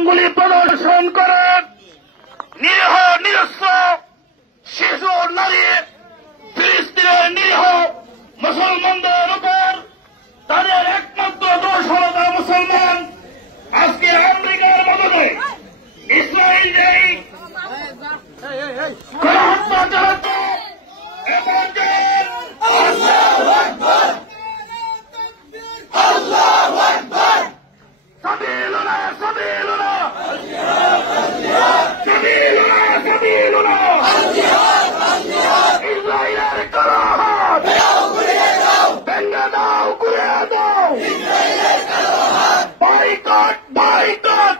আঙ্গুলি প্রদর্শন করে নিরীহ নিরস্ত্র শিশু নারী ফিলিস্তিনের নিরীহ মুসলমানদের উপর তাদের একমাত্র দোষ হল তারা মুসলমান। আজকে আমেরিকার মদতে ইসরায়েল যেই গণহত্যা চালাচ্ছে এবং ইসরায়েলের কারাহাত ভেঙে দাও, ঘুরে দাও, বয়কট বয়কট